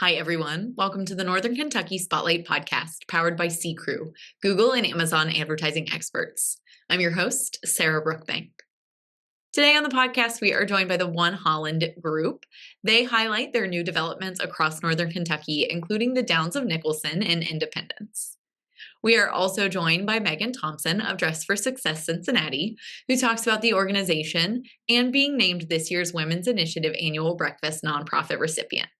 Hi, everyone. Welcome to the Northern Kentucky Spotlight Podcast, powered by C-Crew, Google and Amazon advertising experts. I'm your host, Sarah Brookbank. Today on the podcast, we are joined by the One Holland group. They highlight their new developments across Northern Kentucky, including the Downs of Nicholson and Independence. We are also joined by Meggan Thompson of Dress for Success Cincinnati, who talks about the organization and being named this year's Women's Initiative Annual Breakfast nonprofit recipient.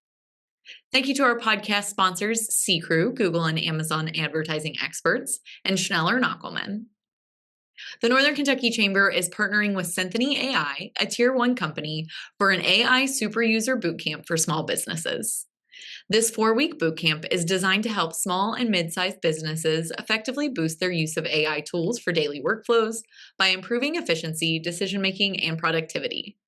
Thank you to our podcast sponsors, C-Crew, Google and Amazon advertising experts, and Schneller Knockelman. The Northern Kentucky Chamber is partnering with Symphony AI, a Tier 1 company, for an AI super user bootcamp for small businesses. This 4-week bootcamp is designed to help small and mid-sized businesses effectively boost their use of AI tools for daily workflows by improving efficiency, decision-making, and productivity.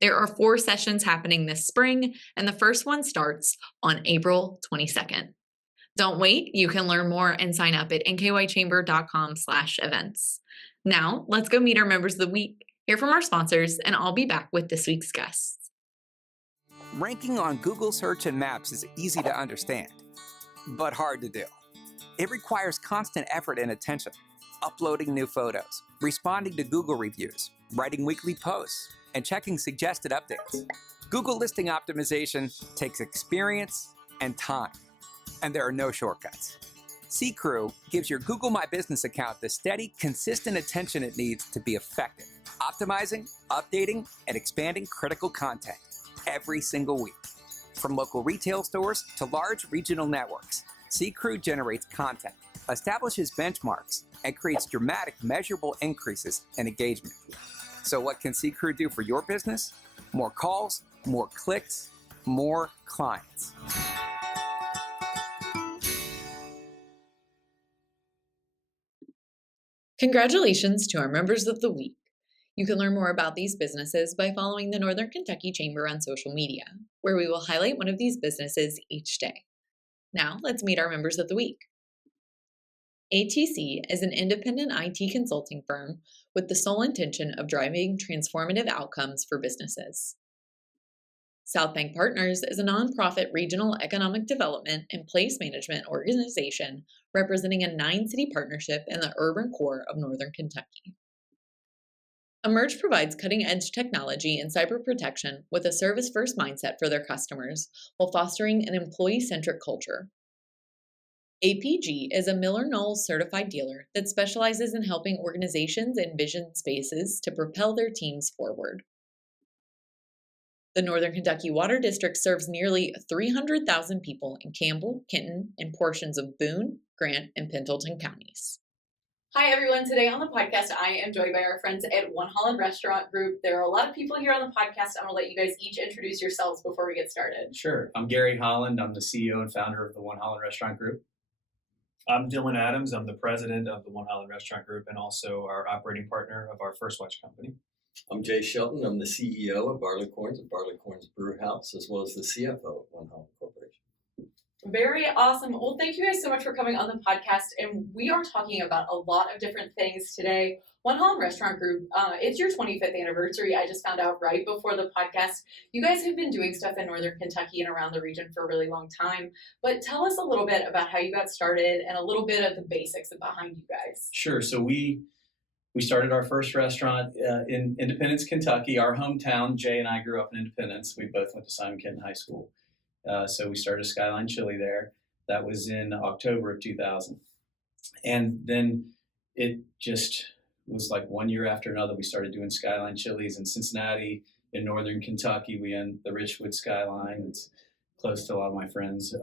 There are 4 sessions happening this spring, and the first one starts on April 22nd. Don't wait, you can learn more and sign up at nkychamber.com/events. Now, let's go meet our members of the week, hear from our sponsors, and I'll be back with this week's guests. Ranking on Google Search and Maps is easy to understand, but hard to do. It requires constant effort and attention, uploading new photos, responding to Google reviews, writing weekly posts, and checking suggested updates. Google listing optimization takes experience and time, and there are no shortcuts. C-Crew gives your Google My Business account the steady, consistent attention it needs to be effective, optimizing, updating, and expanding critical content every single week. From local retail stores to large regional networks, C-Crew generates content, establishes benchmarks, and creates dramatic, measurable increases in engagement. So what can C-Crew do for your business? More calls, more clicks, more clients. Congratulations to our members of the week. You can learn more about these businesses by following the Northern Kentucky Chamber on social media, where we will highlight one of these businesses each day. Now, let's meet our members of the week. ATC is an independent IT consulting firm with the sole intention of driving transformative outcomes for businesses. South Bank Partners is a nonprofit regional economic development and place management organization representing a 9-city partnership in the urban core of Northern Kentucky. Emerge provides cutting-edge technology and cyber protection with a service-first mindset for their customers while fostering an employee-centric culture. APG is a Miller Knowles certified dealer that specializes in helping organizations envision spaces to propel their teams forward. The Northern Kentucky Water District serves nearly 300,000 people in Campbell, Kenton, and portions of Boone, Grant, and Pendleton counties. Hi, everyone. Today on the podcast, I am joined by our friends at One Holland Restaurant Group. There are a lot of people here on the podcast. I'm going to let you guys each introduce yourselves before we get started. Sure. I'm Gary Holland. I'm the CEO and founder of the One Holland Restaurant Group. I'm Dylan Adams. I'm the president of the One Holland Restaurant Group and also our operating partner of our First Watch company. I'm Jay Shelton. I'm the CEO of Barleycorns Brew House, as well as the CFO of One Holland Corporation. Very awesome. Well, thank you guys so much for coming on the podcast. And we are talking about a lot of different things today. One Holland Restaurant Group, it's your 25th anniversary. I just found out right before the podcast. You guys have been doing stuff in Northern Kentucky and around the region for a really long time. But tell us a little bit about how you got started and a little bit of the basics behind you guys. Sure. So we started our first restaurant in Independence, Kentucky, our hometown. Jay and I grew up in Independence. We both went to Simon Kenton High School. So we started Skyline Chili there. That was in October of 2000. And then it just was like one year after another. We started doing Skyline Chilies in Cincinnati, in Northern Kentucky. We own the Richwood Skyline. It's close to a lot of my friends.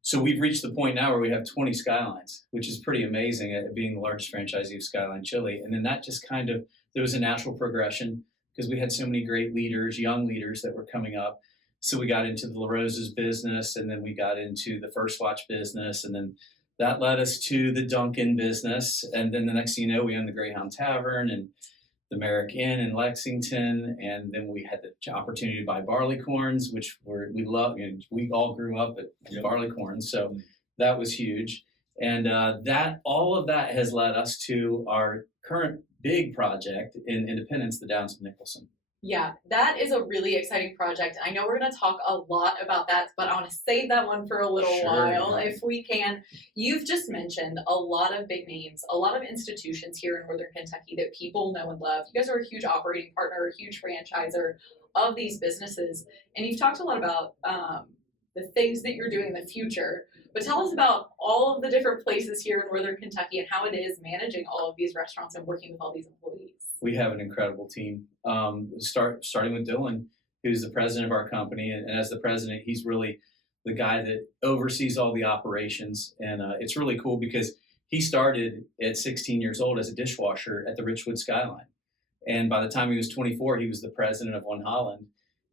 So we've reached the point now where we have 20 Skylines, which is pretty amazing at being the largest franchisee of Skyline Chili. And then that just there was a natural progression because we had so many great leaders, young leaders that were coming up. So we got into the La Rosa's business, and then we got into the First Watch business, and then that led us to the Dunkin' business. And then the next thing you know, we own the Greyhound Tavern and the Merrick Inn in Lexington. And then we had the opportunity to buy Barleycorns, which we love. We all grew up at Barleycorns, so that was huge. And all of that has led us to our current big project in Independence, the Downs of Nicholson. Yeah, that is a really exciting project. I know we're going to talk a lot about that, but I want to save that one for a little while if we can. You've just mentioned a lot of big names, a lot of institutions here in Northern Kentucky that people know and love. You guys are a huge operating partner, a huge franchisor of these businesses. And you've talked a lot about the things that you're doing in the future. But tell us about all of the different places here in Northern Kentucky and how it is managing all of these restaurants and working with all these employees. We have an incredible team. Starting with Dylan, who's the president of our company, and as the president, he's really the guy that oversees all the operations. And it's really cool because he started at 16 years old as a dishwasher at the Richwood Skyline, and by the time he was 24, he was the president of One Holland.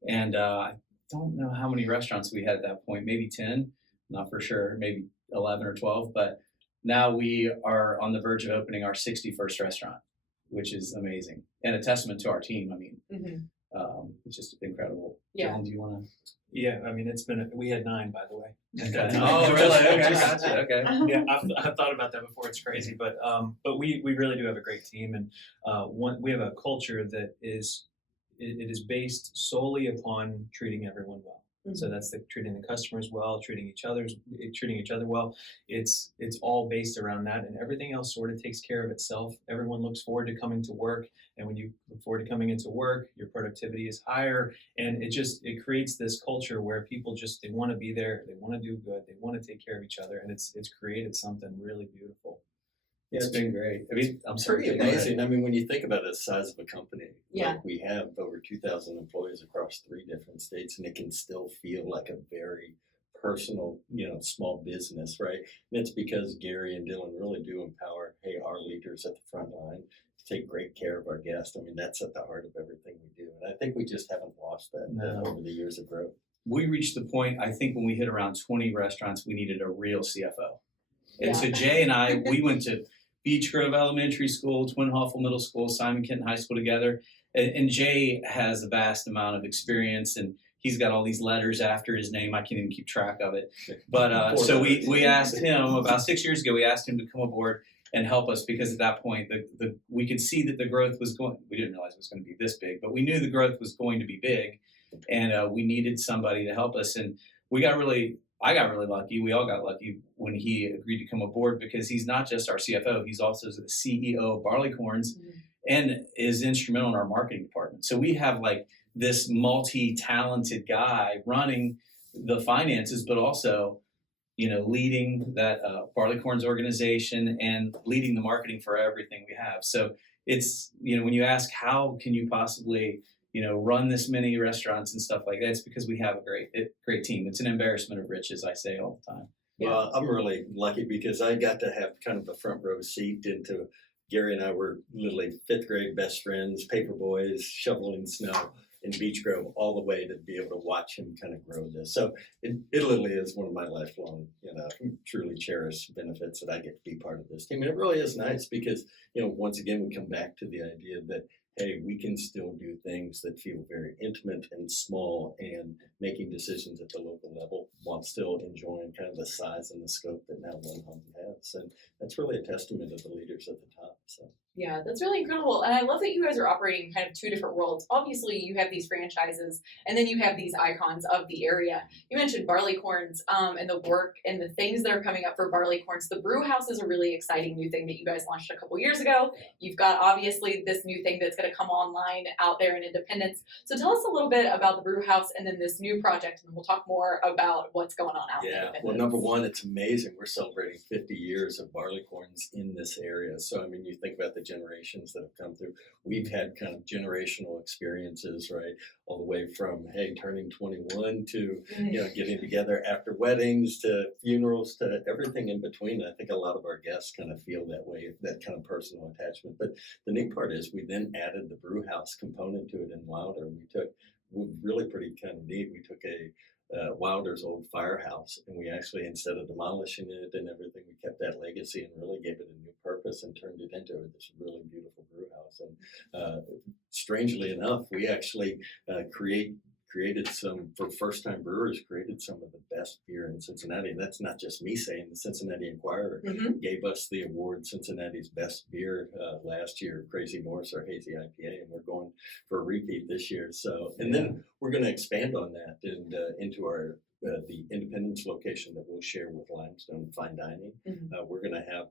And I don't know how many restaurants we had at that point, maybe 10, not for sure, maybe 11 or 12. But now we are on the verge of opening our 61st restaurant, which is amazing and a testament to our team. I mean, it's just incredible. Yeah. Dylan, do you want to? Yeah, I mean, we had 9, by the way. Okay. Oh, really? Okay, gotcha. Okay. Yeah, I've thought about that before. It's crazy, but we really do have a great team, and we have a culture that is based solely upon treating everyone well. So that's treating the customers well, treating each other well. It's all based around that, and everything else sort of takes care of itself. Everyone looks forward to coming to work, and when you look forward to coming into work, your productivity is higher, and it creates this culture where people they want to be there, they want to do good, they want to take care of each other, and it's created something really beautiful. It's been great. I mean, it's pretty amazing. I mean, when you think about the size of a company, like we have over 2,000 employees across 3 different states, and it can still feel like a very personal, small business, right? And it's because Gary and Dylan really do empower, our leaders at the front line to take great care of our guests. I mean, that's at the heart of everything we do. And I think we just haven't lost that over the years of growth. We reached the point, I think, when we hit around 20 restaurants, we needed a real CFO. And so Jay and I, we went to Beech Grove Elementary School, Twin Hoffel Middle School, Simon Kenton High School together. And Jay has a vast amount of experience, and he's got all these letters after his name. I can't even keep track of it. But so we asked him about 6 years ago, we asked him to come aboard and help us because at that point, we could see that the growth was going, we didn't realize it was going to be this big, but we knew the growth was going to be big, and we needed somebody to help us. And I got really lucky. We all got lucky when he agreed to come aboard because he's not just our CFO, he's also the CEO of Barleycorns and is instrumental in our marketing department. So we have like this multi-talented guy running the finances, but also, leading that Barleycorns organization and leading the marketing for everything we have. So it's, when you ask how can you possibly run this many restaurants and stuff like that, it's because we have a great team. It's an embarrassment of riches, I say all the time. Well, I'm really lucky because I got to have kind of a front row seat into Gary and I were literally 5th grade best friends, paper boys, shoveling snow in Beech Grove all the way to be able to watch him kind of grow this. So it literally is one of my lifelong, truly cherished benefits that I get to be part of this team. And it really is nice because, once again, we come back to the idea that, hey, we can still do things that feel very intimate and small and making decisions at the local level while still enjoying kind of the size and the scope that now One Holland has. And that's really a testament to the leaders at the top. So. Yeah, that's really incredible. And I love that you guys are operating in kind of 2 different worlds. Obviously, you have these franchises, and then you have these icons of the area. You mentioned Barleycorns and the work and the things that are coming up for Barleycorns. The brew house is a really exciting new thing that you guys launched a couple years ago. You've got, obviously, this new thing that's going to come online out there in Independence. So tell us a little bit about the brew house and then this new project, and then we'll talk more about what's going on out in Independence. Well, number one, it's amazing. We're celebrating 50 years of Barleycorns in this area. So, I mean, you think about the generations that have come through. We've had kind of generational experiences, right? All the way from, hey, turning 21 to, getting together after weddings to funerals to everything in between. I think a lot of our guests kind of feel that way, that kind of personal attachment. But the neat part is we then added the brew house component to it in Wilder. Really pretty kind of neat. We took a Wilder's old firehouse, and we actually, instead of demolishing it and everything, we kept that legacy and really gave it a new purpose and turned it into this really beautiful brew house. And strangely enough, we actually created for first-time brewers, created some of the best beer in Cincinnati. And that's not just me saying. The Cincinnati Enquirer gave us the award, Cincinnati's best beer last year, Crazy Norse, our hazy IPA, and we're going for a repeat this year. So, and then we're going to expand on that and into our the Independence location that we'll share with Limestone Fine Dining. We're going to have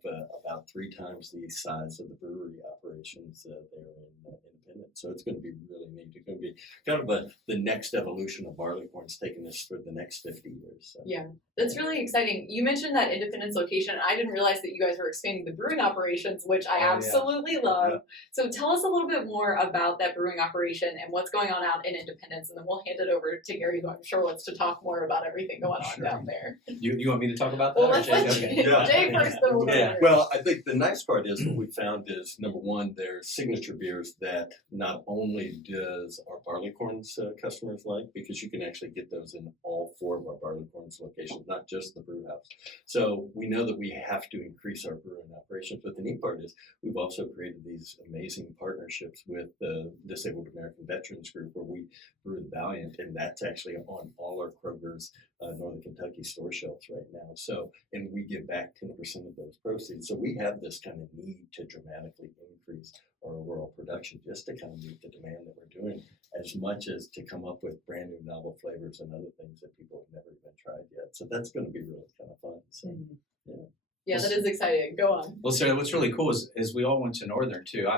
about 3 times the size of the brewery operations there in Independence. So it's going to be really neat. It's going to be kind of the next evolution of Barleycorn's taking us for the next 50 years. So. Yeah, that's really exciting. You mentioned that Independence location. I didn't realize that you guys were expanding the brewing operations, which I absolutely love. Yeah. So tell us a little bit more about that brewing operation and what's going on out in Independence, and then we'll hand it over to Gary, who I'm sure wants to talk more about everything going on down there. You want me to talk about that? Well, let's let Jay first. Then we'll go. Well, I think the nice part is what we found is, number one, there's signature beers that not only does our Barleycorns customers like, because you can actually get those in all 4 of our Barleycorns locations, not just the brew house. So we know that we have to increase our brewing operations. But the neat part is we've also created these amazing partnerships with the Disabled American Veterans Group, where we brew the Valiant, and that's actually on all our Kroger's Northern Kentucky store shelves right now. So, and we give back 10% of those proceeds. So we have this kind of need to dramatically increase our overall production just to kind of meet the demand that we're doing, as much as to come up with brand new novel flavors and other things that people have never even tried yet. So that's going to be really kind of fun. So, yeah, that is exciting. Go on. Well, Sarah, what's really cool is we all went to Northern too.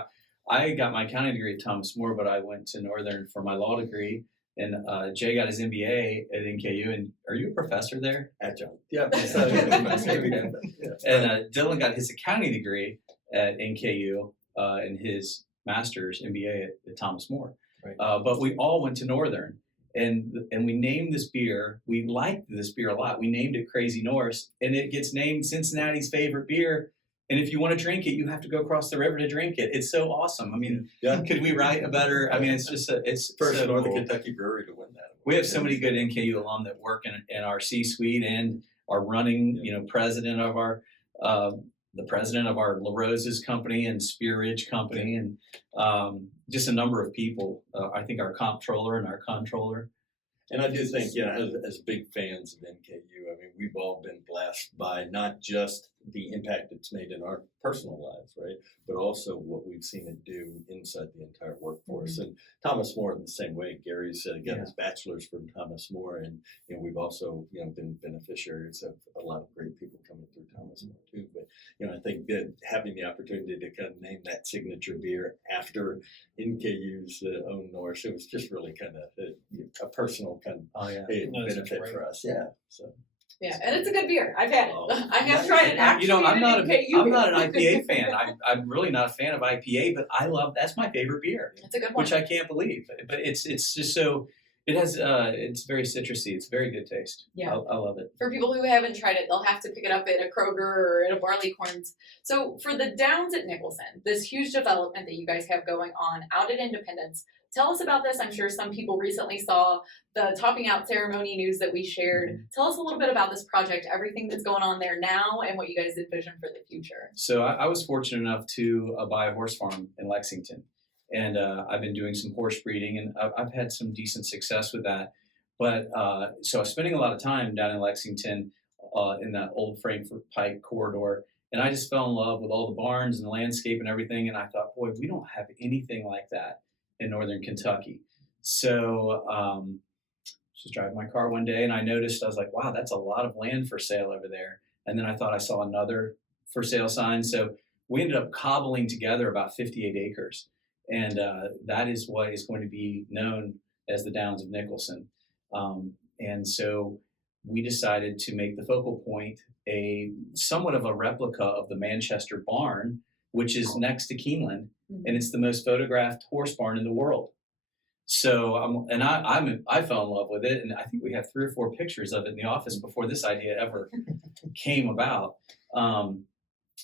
I got my accounting degree at Thomas More, but I went to Northern for my law degree. And Jay got his MBA at NKU. And are you a professor there? Adjunct. Yeah. And Dylan got his accounting degree at NKU and his master's MBA at Thomas More. Right. But we all went to Northern. And we named this beer. We liked this beer a lot. We named it Crazy Norse. And it gets named Cincinnati's favorite beer. And if you want to drink it, you have to go across the river to drink it. It's so awesome. I mean, could we write a better? I mean, it's just it's first so Northern cool. Kentucky brewery to win that. We have so many good NKU alum that work in our C-suite and are running. President of our the president of our La Rose's company and Spear Ridge company, and just a number of people. I think our comptroller and our controller. And I do think, as big fans of NKU, I mean, we've all been blessed by not just the impact it's made in our personal lives, right, but also what we've seen it do inside the entire workforce. And Thomas More in the same way. Gary's got his bachelor's from Thomas More, and we've also been beneficiaries of a lot of great people coming through Thomas More too. But I think that having the opportunity to kind of name that signature beer after NKU's own Norse, it was just really kind of a personal kind of benefit for us. Yeah. So. Yeah, and it's a good beer. I've had it. I have tried it. Actually, I'm not an IPA fan. I'm really not a fan of IPA, but I love. That's my favorite beer. It's a good one, which I can't believe. But it's just so. It has. It's very citrusy. It's very good taste. Yeah, I love it. For people who haven't tried it, they'll have to pick it up at a Kroger or at a Barleycorns. So for the Downs at Nicholson, this huge development that you guys have going on out at Independence. Tell us about this. I'm sure some people recently saw the topping out ceremony news that we shared. Tell us a little bit about this project, everything that's going on there now, and what you guys envision for the future. So I was fortunate enough to buy a horse farm in Lexington. And I've been doing some horse breeding, and I've had some decent success with that. But so I was spending a lot of time down in Lexington in that old Frankfort Pike corridor. And I just fell in love with all the barns and the landscape and everything. And I thought, boy, we don't have anything like that in Northern Kentucky. So just driving my car one day, and I noticed, I was like, wow, that's a lot of land for sale over there. And then I thought I saw another for sale sign. So we ended up cobbling together about 58 acres. And that is what is going to be known as the Downs of Nicholson. And so we decided to make the focal point a somewhat of a replica of the Manchester barn, which is next to Keeneland. And it's the most photographed horse barn in the world. So I fell in love with it, and I think we have 3 or 4 pictures of it in the office before this idea ever came about.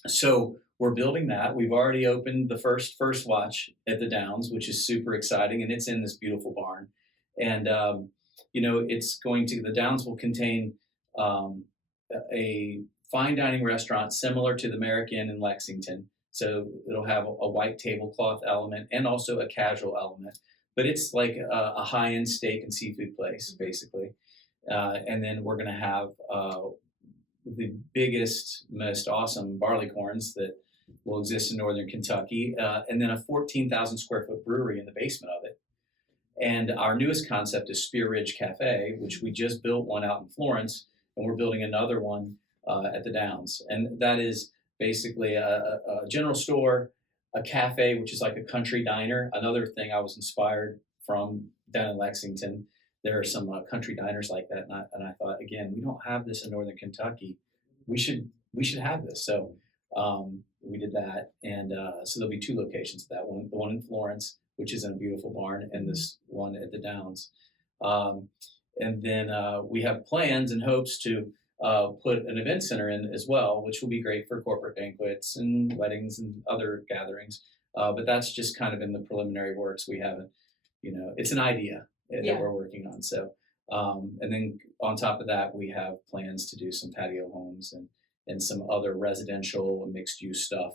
So we're building that. We've already opened the first watch at the Downs, which is super exciting, and it's in this beautiful barn. And the Downs will contain a fine dining restaurant similar to the Merrick Inn in Lexington. So it'll have a white tablecloth element and also a casual element. but it's like a high-end steak and seafood place, basically. And then we're going to have the biggest, most awesome barleycorns that will exist in northern Kentucky, and then a 14,000 square foot brewery in the basement of it. And our newest concept is Spear Ridge Cafe, which we just built one out in Florence, and we're building another one at the Downs. And that is basically a general store, a cafe, which is like a country diner. Another thing I was inspired from down in Lexington. There are some country diners like that, and I thought, again, we don't have this in northern Kentucky. We should have this. So we did that, and so there'll be 2 locations of that one: the one in Florence, which is in a beautiful barn, and this one at the Downs. And then we have plans and hopes to put an event center in as well, which will be great for corporate banquets and weddings and other gatherings. But that's just kind of in the preliminary works. We haven't, it's an idea that we're working on. So, and then on top of that, we have plans to do some patio homes and some other residential and mixed use stuff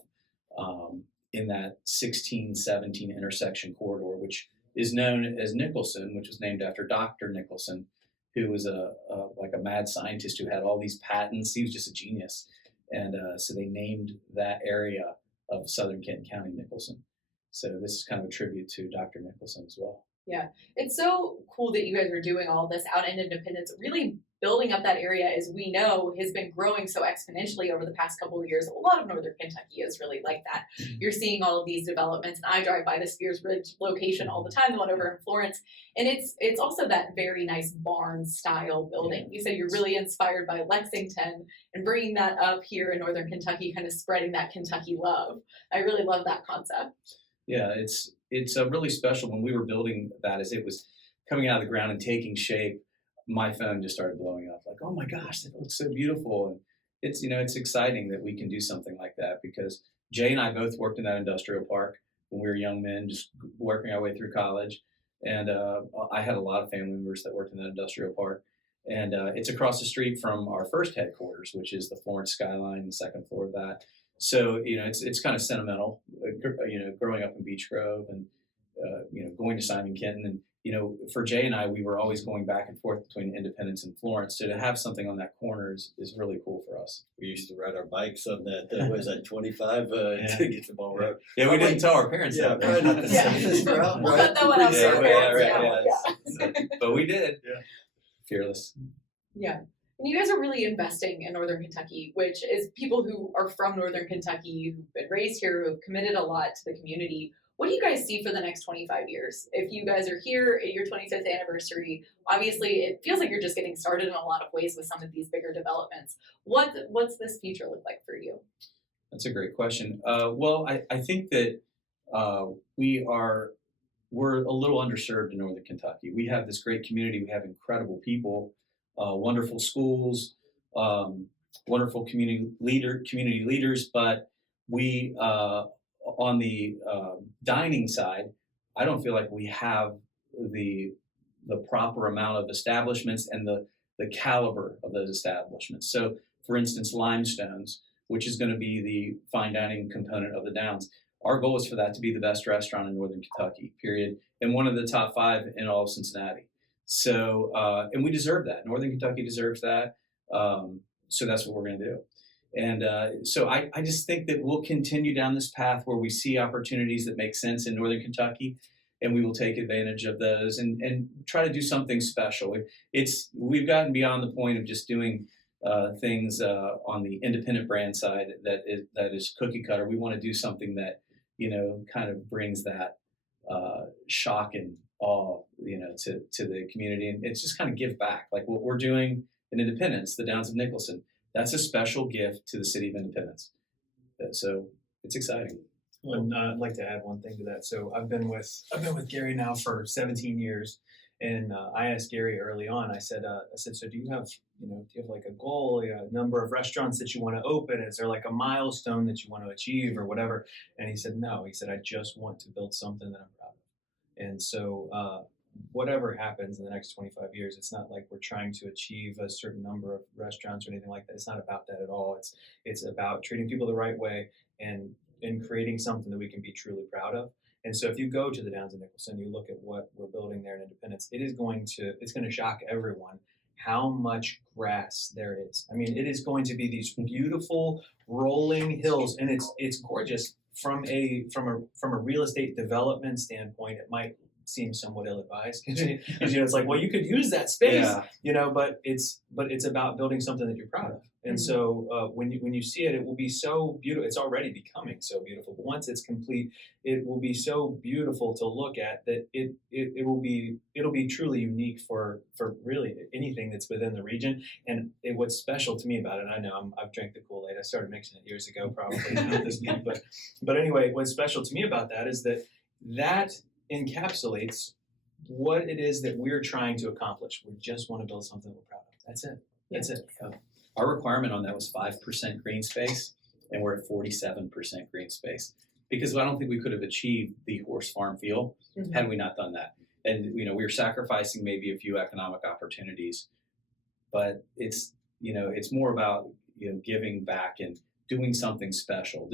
in that 16-17 intersection corridor, which is known as Nicholson, which was named after Dr. Nicholson, who was like a mad scientist who had all these patents. He was just a genius. And so they named that area of southern Kenton County Nicholson. So this is kind of a tribute to Dr. Nicholson as well. Yeah, it's so cool that you guys are doing all this out in Independence, really building up that area, as we know, has been growing so exponentially over the past couple of years. A lot of northern Kentucky is really like that. You're seeing all of these developments, and I drive by the Spears Ridge location all the time, the one over in Florence, and it's also that very nice barn style building. You said you're really inspired by Lexington and bringing that up here in northern Kentucky, kind of spreading that Kentucky love. I really love that concept. Yeah, it's really special. When we were building that, as it was coming out of the ground and taking shape, my phone just started blowing up. Like, oh my gosh, that looks so beautiful. And it's exciting that we can do something like that, because Jay and I both worked in that industrial park when we were young men, just working our way through college. And I had a lot of family members that worked in that industrial park. And it's across the street from our first headquarters, which is the Florence skyline, the second floor of that. So, it's kind of sentimental, growing up in Beech Grove and, going to Simon Kenton. And, for Jay and I, we were always going back and forth between Independence and Florence. So to have something on that corner is really cool for us. We used to ride our bikes on that, what is that, 25 to get the ball road. Yeah, we didn't tell our parents that. Probably not the safest route, We'll right? put that one up for our parents. So, but we did. Yeah. Fearless. Yeah. And you guys are really investing in Northern Kentucky, which is people who are from Northern Kentucky, who've been raised here, who've committed a lot to the community. What do you guys see for the next 25 years? If you guys are here at your 25th anniversary, obviously it feels like you're just getting started in a lot of ways with some of these bigger developments. What's this future look like for you? That's a great question. Well, I think that we're a little underserved in Northern Kentucky. We have this great community. We have incredible people. Wonderful schools, wonderful community leaders, but we, on the dining side, I don't feel like we have the proper amount of establishments and the caliber of those establishments. So, for instance, Limestones, which is going to be the fine dining component of the Downs, our goal is for that to be the best restaurant in Northern Kentucky, period, and one of the top 5 in all of Cincinnati. So, and we deserve that. Northern Kentucky deserves that. So that's what we're going to do. And so I just think that we'll continue down this path where we see opportunities that make sense in Northern Kentucky, and we will take advantage of those and try to do something special. We've gotten beyond the point of just doing things on the independent brand side that is cookie cutter. We want to do something that, kind of brings that shock and awe, to the community. And it's just kind of give back. Like what we're doing in Independence, the Downs of Nicholson, that's a special gift to the city of Independence. So it's exciting. Well, I'd like to add one thing to that. So I've been with Gary now for 17 years, and I asked Gary early on. I said, so do you have like a goal, a number of restaurants that you want to open? Is there like a milestone that you want to achieve or whatever? And he said, no. He said, I just want to build something that I'm proud of. And so whatever happens in the next 25 years, it's not like we're trying to achieve a certain number of restaurants or anything like that. It's not about that at all. It's about treating people the right way and creating something that we can be truly proud of. And so if you go to the Downs of Nicholson, you look at what we're building there in Independence, it's going to shock everyone how much grass there is. I mean, it is going to be these beautiful rolling hills, and it's gorgeous. From a real estate development standpoint, it might seem somewhat ill-advised because it's like, well, you could use that space, but it's about building something that you're proud of. And so when you see it, it will be so beautiful. It's already becoming so beautiful. But once it's complete, it will be so beautiful to look at that it'll be truly unique for really anything that's within the region. And what's special to me about it, I know I've drank the Kool-Aid. I started mixing it years ago, probably not this deep, but anyway, what's special to me about that is that encapsulates what it is that we're trying to accomplish. We just want to build something we're proud of. That's it. That's it. Yeah. Our requirement on that was 5% green space, and we're at 47% green space because I don't think we could have achieved the horse farm feel had we not done that. And we were sacrificing maybe a few economic opportunities, but it's more about giving back and doing something special.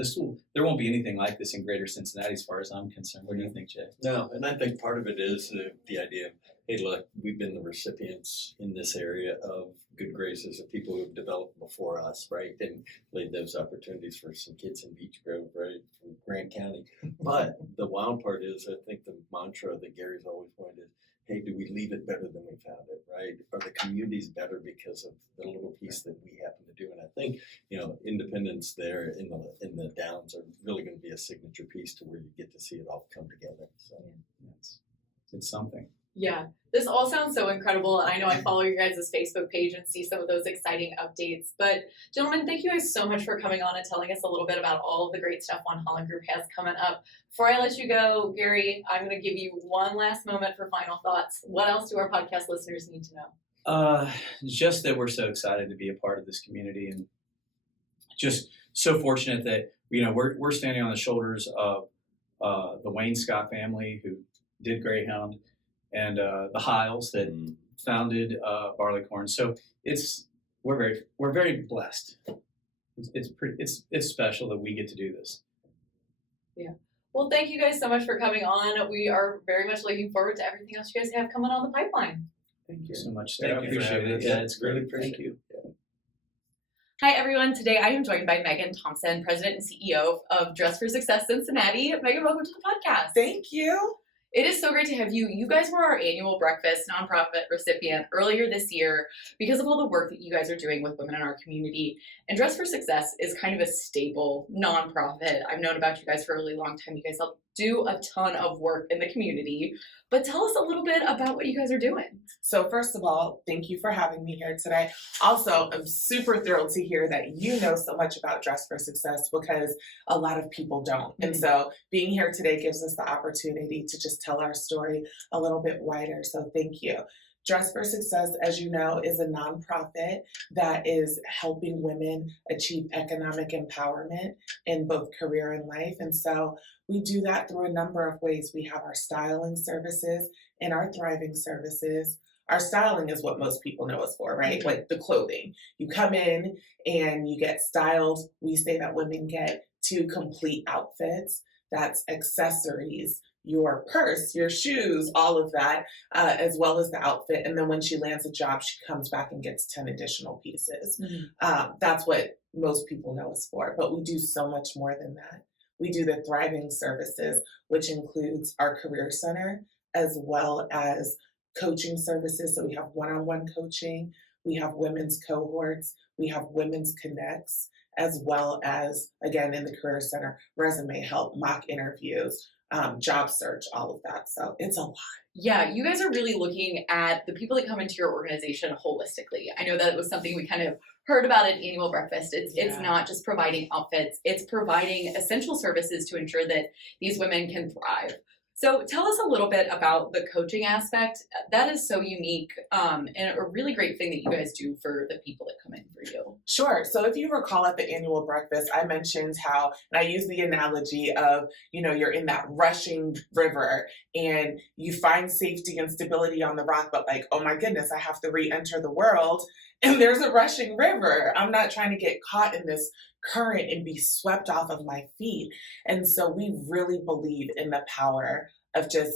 There won't be anything like this in Greater Cincinnati as far as I'm concerned. What do you think, Jay? No, and I think part of it is the idea of, hey, look, we've been the recipients in this area of good graces of people who have developed before us, right? And laid those opportunities for some kids in Beech Grove, right, from Grant County. But the wild part is, I think the mantra that Gary's always wanted is, hey, do we leave it better than we found it, right? Are the communities better because of the little piece that we happen to do? And I think, Independence there in the Downs are really going to be a signature piece to where you get to see it all come together. So it's something. Yeah, this all sounds so incredible. And I know I follow your guys' Facebook page and see some of those exciting updates. But gentlemen, thank you guys so much for coming on and telling us a little bit about all of the great stuff One Holland Group has coming up. Before I let you go, Gary, I'm going to give you one last moment for final thoughts. What else do our podcast listeners need to know? Just that we're so excited to be a part of this community, and just so fortunate that we're standing on the shoulders of the Wayne Scott family who did Greyhound, and the Hiles that founded Barleycorn. So we're very blessed. It's special that we get to do this. Yeah. Well, thank you guys so much for coming on. We are very much looking forward to everything else you guys have coming on the pipeline. Thank you so much, Sarah. Thank you for Appreciate having it. us. Yeah, it's great. Really appreciate Thank you. it. Hi, everyone. Today I am joined by Meggan Thompson, President and CEO of Dress for Success Cincinnati. Meggan, welcome to the podcast. Thank you. It is so great to have you. You guys were our annual breakfast nonprofit recipient earlier this year because of all the work that you guys are doing with women in our community. And Dress for Success is kind of a staple nonprofit. I've known about you guys for a really long time. You guys do a ton of work in the community. But tell us a little bit about what you guys are doing. So first of all, thank you for having me here today. Also, I'm super thrilled to hear that you know so much about Dress for Success because a lot of people don't. And so being here today gives us the opportunity to just tell our story a little bit wider. So thank you. Dress for Success, as you know, is a nonprofit that is helping women achieve economic empowerment in both career and life. And so we do that through a number of ways. We have our styling services and our thriving services. Our styling is what most people know us for, right? Like the clothing. You come in and you get styled. We say that women get 2 complete outfits. That's accessories, your purse, your shoes, all of that, as well as the outfit. And then when she lands a job, she comes back and gets 10 additional pieces. That's what most people know us for, but we do so much more than that. We do the thriving services, which includes our career center, as well as coaching services. So we have one-on-one coaching, we have women's cohorts, we have women's connects, as well as, again, in the career center, resume help, mock interviews, job search, all of that. So it's a lot. Yeah, you guys are really looking at the people that come into your organization holistically. I know that was something we kind of heard about at annual breakfast. It's not just providing outfits, it's providing essential services to ensure that these women can thrive. So tell us a little bit about the coaching aspect. That is so unique and a really great thing that you guys do for the people that come in for you. Sure. So if you recall at the annual breakfast, I mentioned how, and I use the analogy of, you're in that rushing river and you find safety and stability on the rock, but like, oh my goodness, I have to re-enter the world. And there's a rushing river. I'm not trying to get caught in this current and be swept off of my feet. And so we really believe in the power of just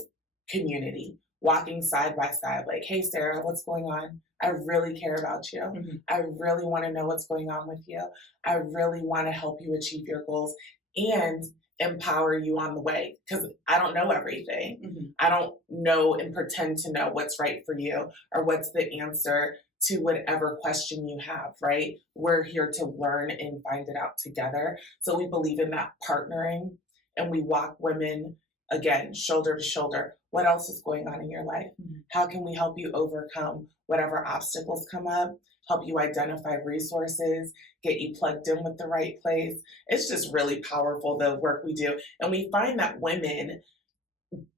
community, walking side by side, like, hey, Sarah, what's going on? I really care about you. Mm-hmm. I really want to know what's going on with you. I really want to help you achieve your goals and empower you on the way, because I don't know everything. Mm-hmm. I don't know and pretend to know what's right for you or what's the answer to whatever question you have, right? We're here to learn and find it out together. So we believe in that partnering, and we walk women, again, shoulder to shoulder. What else is going on in your life? Mm-hmm. How can we help you overcome whatever obstacles come up, help you identify resources, get you plugged in with the right place? It's just really powerful, the work we do. And we find that women,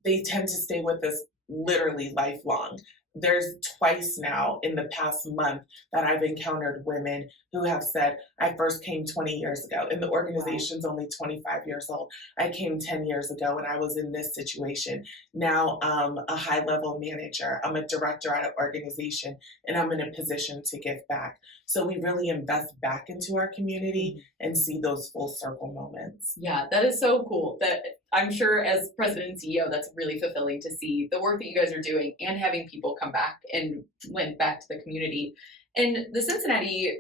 they tend to stay with us literally lifelong. There's twice now in the past month that I've encountered women who have said, I first came 20 years ago and the organization's only 25 years old. I came 10 years ago and I was in this situation. Now I'm a high level manager. I'm a director at an organization and I'm in a position to give back. So we really invest back into our community and see those full circle moments. Yeah, that is so cool. That I'm sure as president and CEO, that's really fulfilling to see the work that you guys are doing and having people come back and went back to the community. And the Cincinnati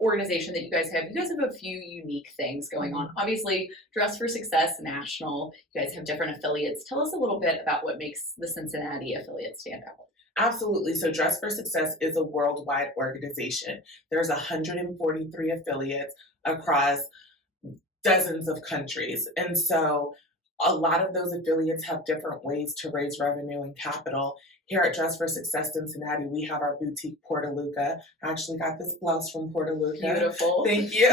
organization that you guys have a few unique things going on. Obviously, Dress for Success National, you guys have different affiliates. Tell us a little bit about what makes the Cincinnati affiliate stand out. Absolutely. So Dress for Success is a worldwide organization. There's 143 affiliates across dozens of countries. And so a lot of those affiliates have different ways to raise revenue and capital. Here at Dress for Success Cincinnati, we have our boutique Portaluca. I actually got this blouse from Portaluca. Beautiful. Thank you.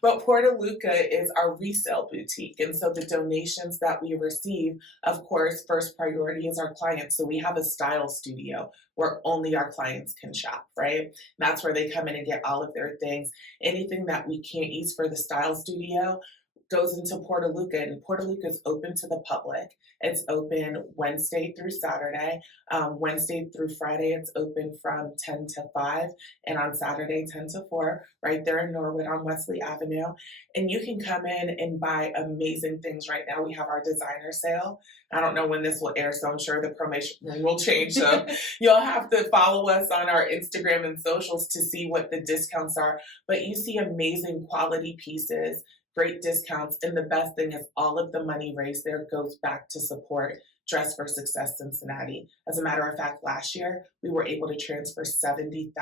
But Portaluca is our resale boutique. And so the donations that we receive, of course, first priority is our clients. So we have a style studio where only our clients can shop, right? And that's where they come in and get all of their things. Anything that we can't use for the style studio goes into Portaluca, and Portaluca is open to the public. It's open Wednesday through Saturday. Wednesday through Friday, it's open from 10 to 5, and on Saturday, 10 to 4, right there in Norwood on Wesley Avenue. And you can come in and buy amazing things right now. We have our designer sale. I don't know when this will air, so I'm sure the promotion will change. So you'll have to follow us on our Instagram and socials to see what the discounts are. But you see amazing quality pieces, great discounts, and the best thing is all of the money raised there goes back to support Dress for Success Cincinnati. As a matter of fact, last year, we were able to transfer $70,000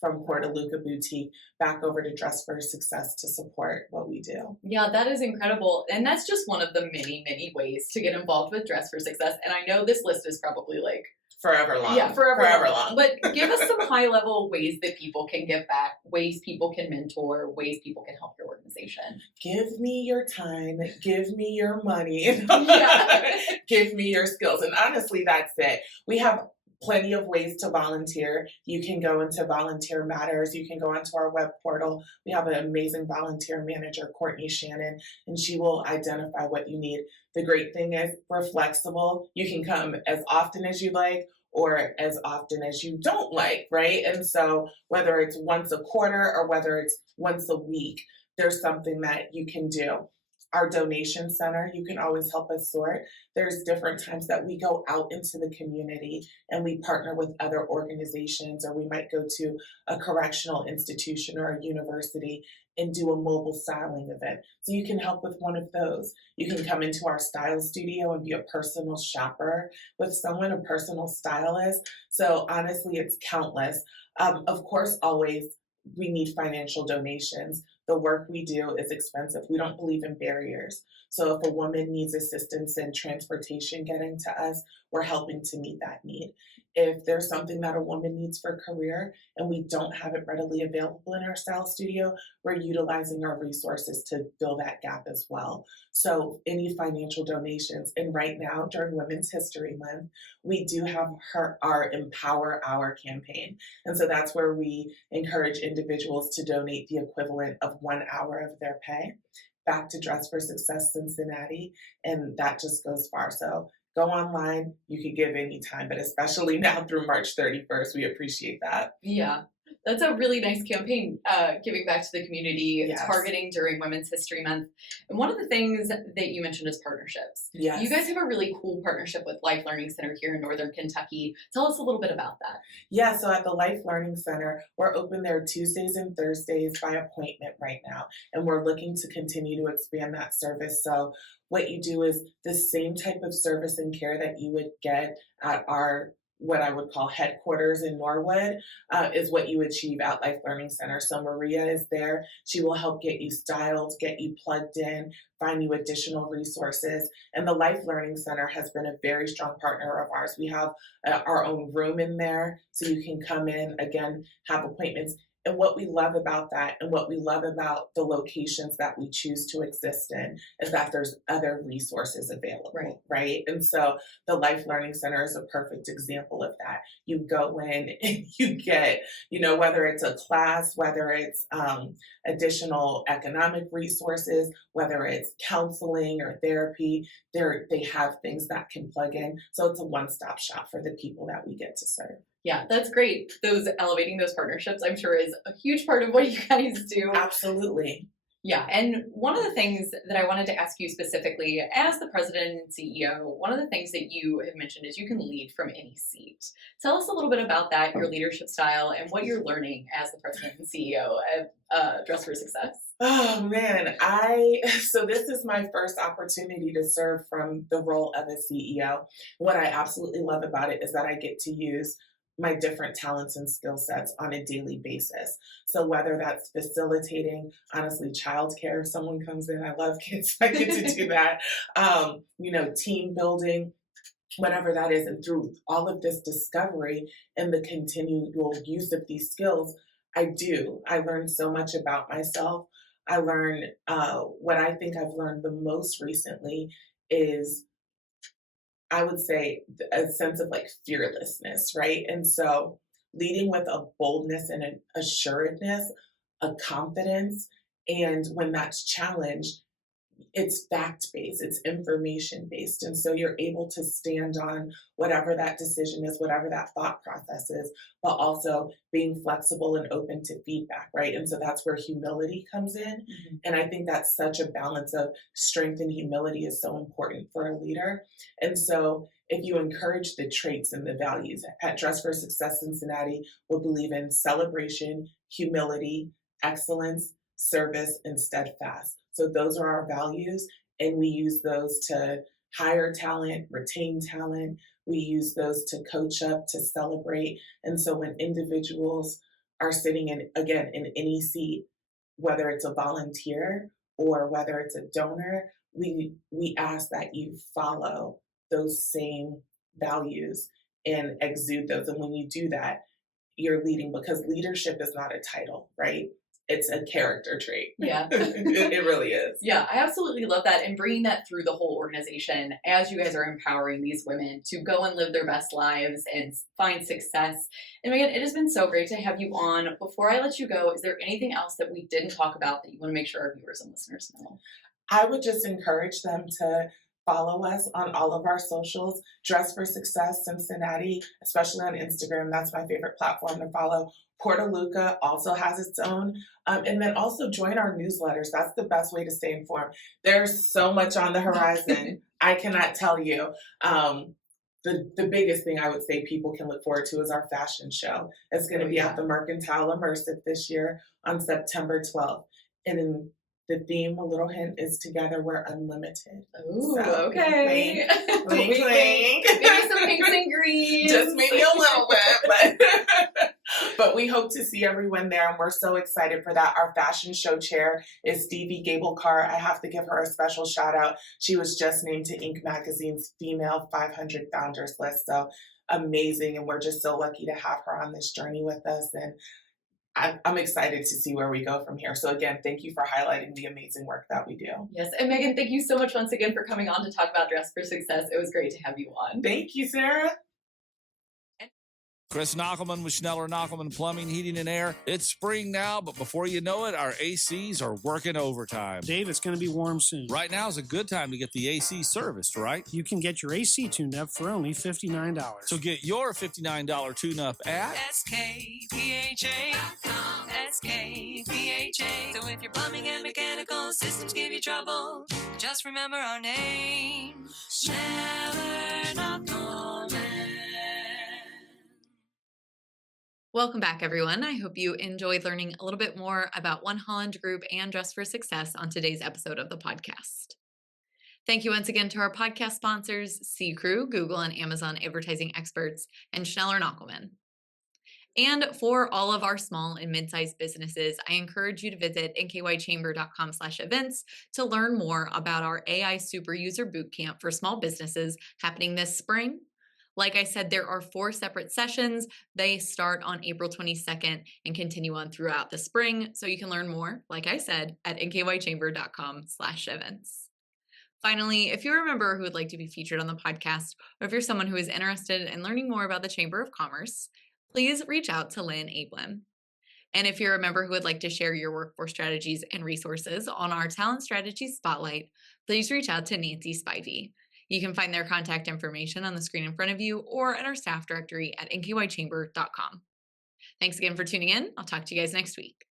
from Portaluca Boutique back over to Dress for Success to support what we do. Yeah, that is incredible. And that's just one of the many, many ways to get involved with Dress for Success. And I know this list is probably like forever long. Yeah, forever long. But give us some high level ways that people can give back, ways people can mentor, ways people can help your organization. Give me your time, give me your money, give me your skills. And honestly, that's it. We have plenty of ways to volunteer. You can go into Volunteer Matters. You can go onto our web portal. We have an amazing volunteer manager, Courtney Shannon, and she will identify what you need. The great thing is we're flexible. You can come as often as you like or as often as you don't like, right? And so whether it's once a quarter or whether it's once a week, there's something that you can do. Our donation center, you can always help us sort. There's different times that we go out into the community and we partner with other organizations, or we might go to a correctional institution or a university and do a mobile styling event. So you can help with one of those. You can come into our style studio and be a personal shopper with someone, a personal stylist. So honestly, it's countless. Of course, always we need financial donations, the work we do is expensive. We don't believe in barriers. So if a woman needs assistance in transportation getting to us, we're helping to meet that need. If there's something that a woman needs for career and we don't have it readily available in our style studio, we're utilizing our resources to fill that gap as well. So any financial donations, and right now during Women's History Month, we do have our Empower Hour campaign. And so that's where we encourage individuals to donate the equivalent of 1 hour of their pay back to Dress for Success Cincinnati. And that just goes far. So go online, you can give anytime, but especially now through March 31st, we appreciate that. Yeah. That's a really nice campaign, giving back to the community, Yes. targeting during Women's History Month. And one of the things that you mentioned is partnerships. Yes. You guys have a really cool partnership with Life Learning Center here in Northern Kentucky. Tell us a little bit about that. Yeah, so at the Life Learning Center, we're open there Tuesdays and Thursdays by appointment right now. And we're looking to continue to expand that service. So what you do is the same type of service and care that you would get at our what I would call headquarters in Norwood, is what you achieve at Life Learning Center. So Maria is there. She will help get you styled, get you plugged in, find you additional resources. And the Life Learning Center has been a very strong partner of ours. We have our own room in there, so you can come in, again, have appointments. And what we love about that, and what we love about the locations that we choose to exist in, is that there's other resources available, right? And so the Life Learning Center is a perfect example of that. You go in and you get, whether it's a class, whether it's additional economic resources, whether it's counseling or therapy, they have things that can plug in. So it's a one-stop shop for the people that we get to serve. Yeah, that's great. Elevating those partnerships, I'm sure, is a huge part of what you guys do. Absolutely. Yeah, and one of the things that I wanted to ask you specifically, as the president and CEO, one of the things that you have mentioned is you can lead from any seat. Tell us a little bit about that, your leadership style, and what you're learning as the president and CEO of Dress for Success. Oh man, so this is my first opportunity to serve from the role of a CEO. What I absolutely love about it is that I get to use my different talents and skill sets on a daily basis. So whether that's facilitating, honestly, childcare, if someone comes in, I love kids, I get to do that. Team building, whatever that is. And through all of this discovery and the continual use of these skills, I learn so much about myself. I learn, what I think I've learned the most recently is, I would say, a sense of fearlessness, right? And so leading with a boldness and an assuredness, a confidence, and when that's challenged, it's fact-based, it's information-based. And so you're able to stand on whatever that decision is, whatever that thought process is, but also being flexible and open to feedback, right? And so that's where humility comes in. Mm-hmm. And I think that's such a balance of strength and humility is so important for a leader. And so if you encourage the traits and the values, at Dress for Success Cincinnati, we'll believe in celebration, humility, excellence, service, and steadfast. So those are our values, and we use those to hire talent, retain talent. We use those to coach up, to celebrate. And so when individuals are sitting in any seat, whether it's a volunteer or whether it's a donor, we ask that you follow those same values and exude those. And when you do that, you're leading, because leadership is not a title, right? It's a character trait. Yeah. It really is. Yeah, I absolutely love that. And bringing that through the whole organization as you guys are empowering these women to go and live their best lives and find success. And Meggan, it has been so great to have you on. Before I let you go, is there anything else that we didn't talk about that you want to make sure our viewers and listeners know? I would just encourage them to follow us on all of our socials. Dress for Success Cincinnati, especially on Instagram. That's my favorite platform to follow. Portaluca also has its own. And then also join our newsletters. That's the best way to stay informed. There's so much on the horizon. I cannot tell you. The biggest thing I would say people can look forward to is our fashion show. It's going to be at the Mercantile Immersive this year on September 12th. And then the theme, a little hint, is Together We're Unlimited. Ooh, so, okay. Wink, wink. Maybe some pinks and greens. Just maybe a little bit, but But we hope to see everyone there, and we're so excited for that. Our fashion show chair is Stevie Gablecart. I have to give her a special shout out. She was just named to Inc. Magazine's Female 500 Founders list. So amazing, and we're just so lucky to have her on this journey with us. And I'm excited to see where we go from here. So again, thank you for highlighting the amazing work that we do. Yes, and Meggan, thank you so much once again for coming on to talk about Dress for Success. It was great to have you on. Thank you, Sarah. Chris Knockelman with Schneller Knockelman Plumbing, Heating, and Air. It's spring now, but before you know it, our ACs are working overtime. Dave, it's going to be warm soon. Right now is a good time to get the AC serviced, right? You can get your AC tuned up for only $59. So get your $59 tune-up at SKPHA.com. SKPHA. So if your plumbing and mechanical systems give you trouble, just remember our name. Schneller Knockelman. Welcome back, everyone. I hope you enjoyed learning a little bit more about One Holland Group and Dress for Success on today's episode of the podcast. Thank you once again to our podcast sponsors, C Crew, Google and Amazon advertising experts, and Schneller Knockelman. And for all of our small and mid-sized businesses, I encourage you to visit nkychamber.com/events to learn more about our AI Super User Bootcamp for small businesses happening this spring. Like I said, there are 4 separate sessions. They start on April 22nd and continue on throughout the spring. So you can learn more, like I said, at nkychamber.com/events. Finally, if you're a member who would like to be featured on the podcast, or if you're someone who is interested in learning more about the Chamber of Commerce, please reach out to Lynn Ablin. And if you're a member who would like to share your workforce strategies and resources on our Talent Strategies Spotlight, please reach out to Nancy Spivey. You can find their contact information on the screen in front of you or at our staff directory at nkychamber.com. Thanks again for tuning in. I'll talk to you guys next week.